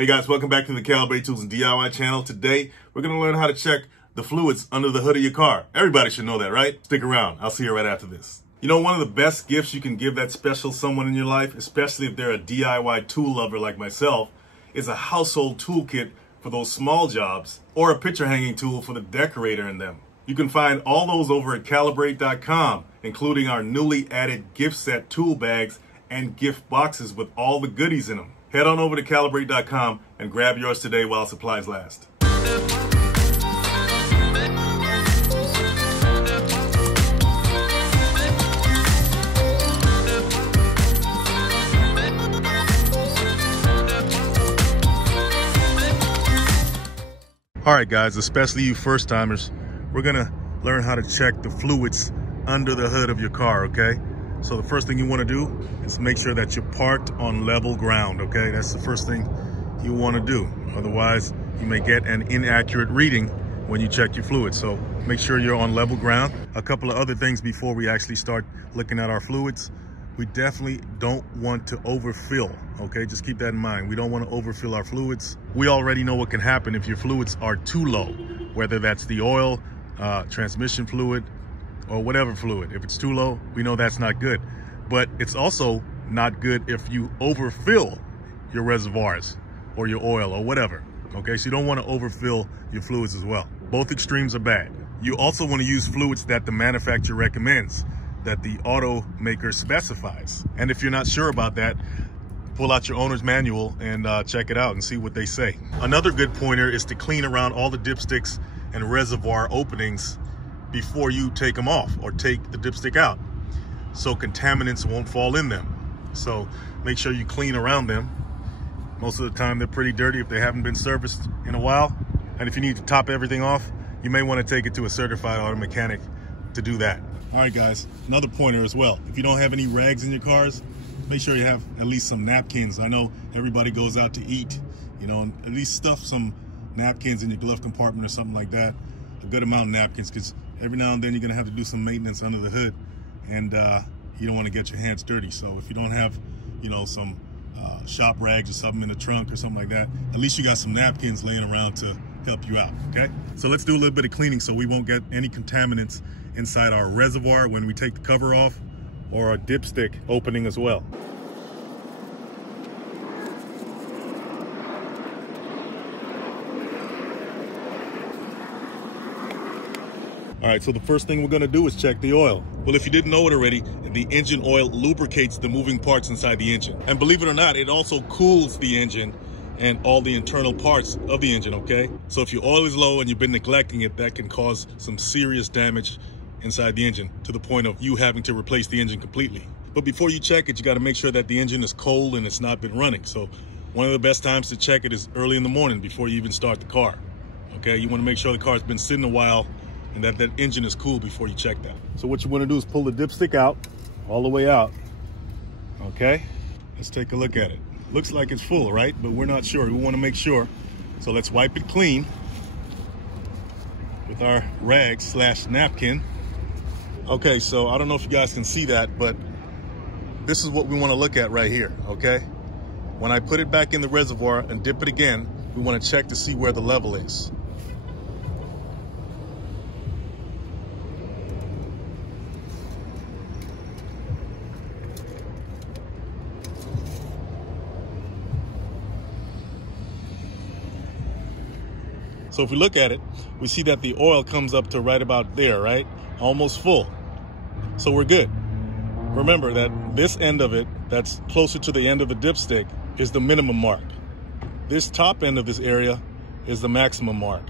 Hey guys, welcome back to the Calibrate Tools and DIY channel. Today, we're going to learn how to check the fluids under the hood of your car. Everybody should know that, right? Stick around. I'll see you right after this. You know, one of the best gifts you can give that special someone in your life, especially if they're a DIY tool lover like myself, is a household toolkit for those small jobs or a picture hanging tool for the decorator in them. You can find all those over at Calibrate.com, including our newly added gift set tool bags and gift boxes with all the goodies in them. Head on over to Calibrate.com and grab yours today while supplies last. All right, guys, especially you first timers, we're gonna learn how to check the fluids under the hood of your car, okay? So the first thing you want to do is make sure that you're parked on level ground, okay? That's the first thing you want to do. Otherwise, you may get an inaccurate reading when you check your fluids. So make sure you're on level ground. A couple of other things before we actually start looking at our fluids. We definitely don't want to overfill, okay? Just keep that in mind. We don't want to overfill our fluids. We already know what can happen if your fluids are too low, whether that's the oil, transmission fluid, or whatever fluid. If it's too low, we know that's not good. But it's also not good if you overfill your reservoirs or your oil or whatever, okay? So you don't want to overfill your fluids as well. Both extremes are bad. You also want to use fluids that the manufacturer recommends, that the automaker specifies. And if you're not sure about that, pull out your owner's manual and check it out and see what they say. Another good pointer is to clean around all the dipsticks and reservoir openings before you take them off or take the dipstick out, so contaminants won't fall in them. So make sure you clean around them. Most of the time they're pretty dirty if they haven't been serviced in a while. And if you need to top everything off, you may want to take it to a certified auto mechanic to do that. All right, guys, another pointer as well. If you don't have any rags in your cars, make sure you have at least some napkins. I know everybody goes out to eat, you know, and at least stuff some napkins in your glove compartment or something like that. A good amount of napkins, because every now and then you're gonna have to do some maintenance under the hood, and you don't want to get your hands dirty. So if you don't have, you know, some shop rags or something in the trunk or something like that, at least you got some napkins laying around to help you out, okay? So let's do a little bit of cleaning so we won't get any contaminants inside our reservoir when we take the cover off, or our dipstick opening as well. All right, so the first thing we're gonna do is check the oil. Well, if you didn't know it already, the engine oil lubricates the moving parts inside the engine. And believe it or not, it also cools the engine and all the internal parts of the engine, okay? So if your oil is low and you've been neglecting it, that can cause some serious damage inside the engine to the point of you having to replace the engine completely. But before you check it, you gotta make sure that the engine is cold and it's not been running. So one of the best times to check it is early in the morning before you even start the car, okay? You wanna make sure the car's been sitting a while and that engine is cool before you check that. So what you want to do is pull the dipstick out, all the way out, okay? Let's take a look at it. Looks like it's full, right? But we're not sure. We want to make sure. So let's wipe it clean with our rag / napkin. Okay, so I don't know if you guys can see that, but this is what we want to look at right here, okay? When I put it back in the reservoir and dip it again, we want to check to see where the level is. So if we look at it, we see that the oil comes up to right about there, right? Almost full. So we're good. Remember that this end of it, that's closer to the end of the dipstick, is the minimum mark. This top end of this area is the maximum mark.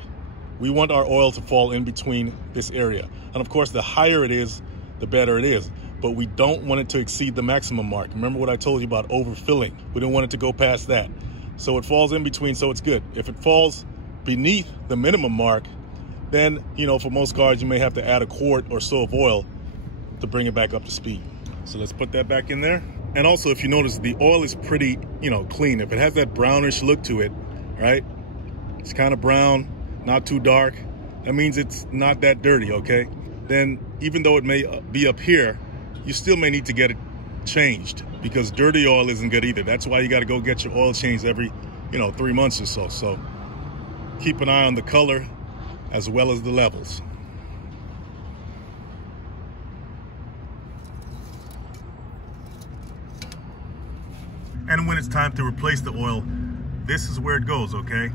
We want our oil to fall in between this area. And of course, the higher it is, the better it is. But we don't want it to exceed the maximum mark. Remember what I told you about overfilling? We don't want it to go past that. So it falls in between, so it's good. If it falls beneath the minimum mark, then, you know, for most cars, you may have to add a quart or so of oil to bring it back up to speed. So let's put that back in there. And also, if you notice, the oil is pretty, you know, clean. If it has that brownish look to it, right? It's kind of brown, not too dark. That means it's not that dirty, okay? Then even though it may be up here, you still may need to get it changed, because dirty oil isn't good either. That's why you got to go get your oil changed every 3 months or so. So keep an eye on the color as well as the levels. And when it's time to replace the oil, this is where it goes, okay?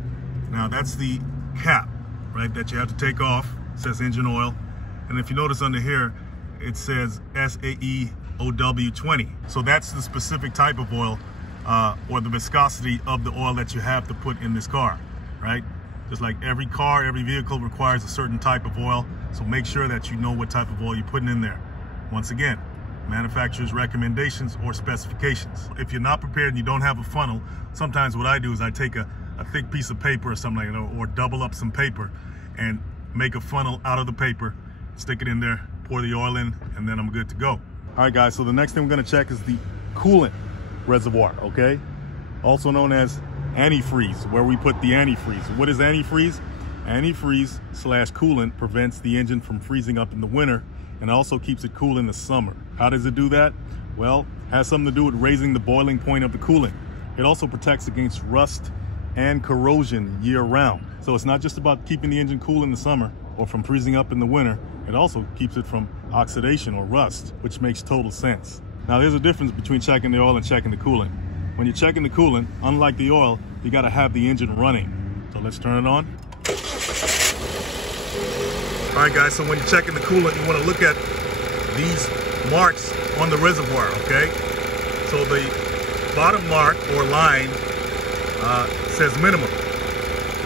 Now that's the cap, right, that you have to take off. It says engine oil. And if you notice under here, it says SAEOW20. So that's the specific type of oil or the viscosity of the oil that you have to put in this car, right? Just like every car, every vehicle requires a certain type of oil. So make sure that you know what type of oil you're putting in there. Once again, manufacturer's recommendations or specifications. If you're not prepared and you don't have a funnel, sometimes what I do is I take a thick piece of paper or something like that, or double up some paper and make a funnel out of the paper, stick it in there, pour the oil in, and then I'm good to go. All right, guys, so the next thing we're gonna check is the coolant reservoir, okay? Also known as antifreeze, where we put the antifreeze. What is antifreeze? Antifreeze / coolant prevents the engine from freezing up in the winter and also keeps it cool in the summer. How does it do that? Well, it has something to do with raising the boiling point of the coolant. It also protects against rust and corrosion year round. So it's not just about keeping the engine cool in the summer or from freezing up in the winter. It also keeps it from oxidation or rust, which makes total sense. Now there's a difference between checking the oil and checking the coolant. When you're checking the coolant, unlike the oil, you gotta have the engine running. So let's turn it on. All right, guys, so when you're checking the coolant, you want to look at these marks on the reservoir, okay? So the bottom mark or line says minimum.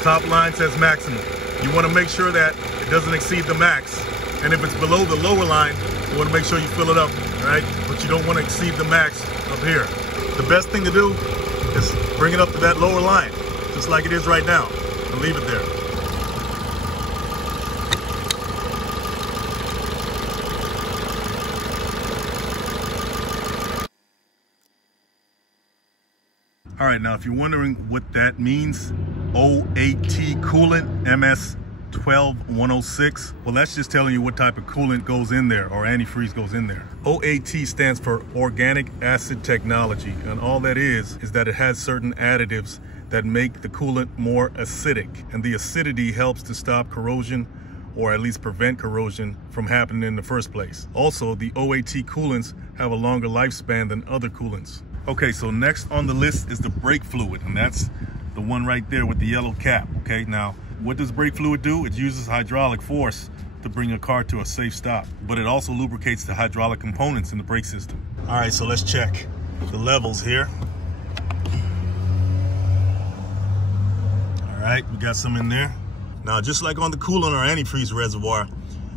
Top line says maximum. You want to make sure that it doesn't exceed the max. And if it's below the lower line, you want to make sure you fill it up, right? But you don't want to exceed the max up here. The best thing to do is bring it up to that lower line, just like it is right now, and leave it there. All right, now if you're wondering what that means, OAT coolant, MS12106, well, that's just telling you what type of coolant goes in there or antifreeze goes in there. OAT stands for Organic Acid Technology, and all that is that it has certain additives that make the coolant more acidic, and the acidity helps to stop corrosion or at least prevent corrosion from happening in the first place. Also, the OAT coolants have a longer lifespan than other coolants. Okay, so next on the list is the brake fluid, and that's the one right there with the yellow cap, okay? Now, what does brake fluid do? It uses hydraulic force to bring a car to a safe stop, but it also lubricates the hydraulic components in the brake system. All right, so let's check the levels here. All right, we got some in there. Now, just like on the coolant or antifreeze reservoir,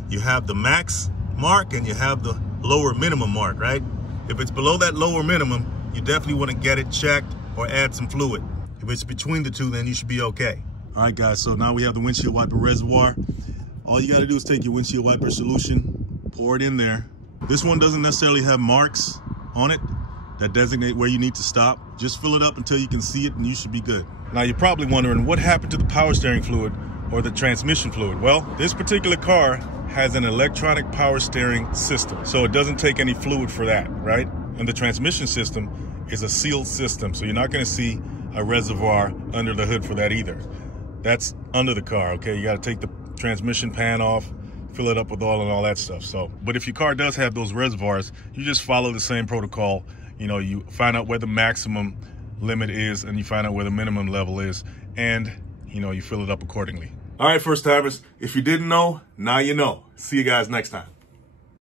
you have the max mark and you have the lower minimum mark, right? If it's below that lower minimum, you definitely want to get it checked or add some fluid. If it's between the two, then you should be okay. All right, guys, so now we have the windshield wiper reservoir. All you got to do is take your windshield wiper solution, pour it in there. This one doesn't necessarily have marks on it that designate where you need to stop. Just fill it up until you can see it and you should be good. Now, you're probably wondering what happened to the power steering fluid or the transmission fluid. Well, this particular car has an electronic power steering system, so it doesn't take any fluid for that, right? And the transmission system is a sealed system, so you're not going to see a reservoir under the hood for that either. That's under the car, okay? You got to take the transmission pan off, fill it up with oil and all that stuff. So, but if your car does have those reservoirs, you just follow the same protocol. You know, you find out where the maximum limit is and you find out where the minimum level is, and you know, you fill it up accordingly. All right, first timers, if you didn't know, now you know. See you guys next time.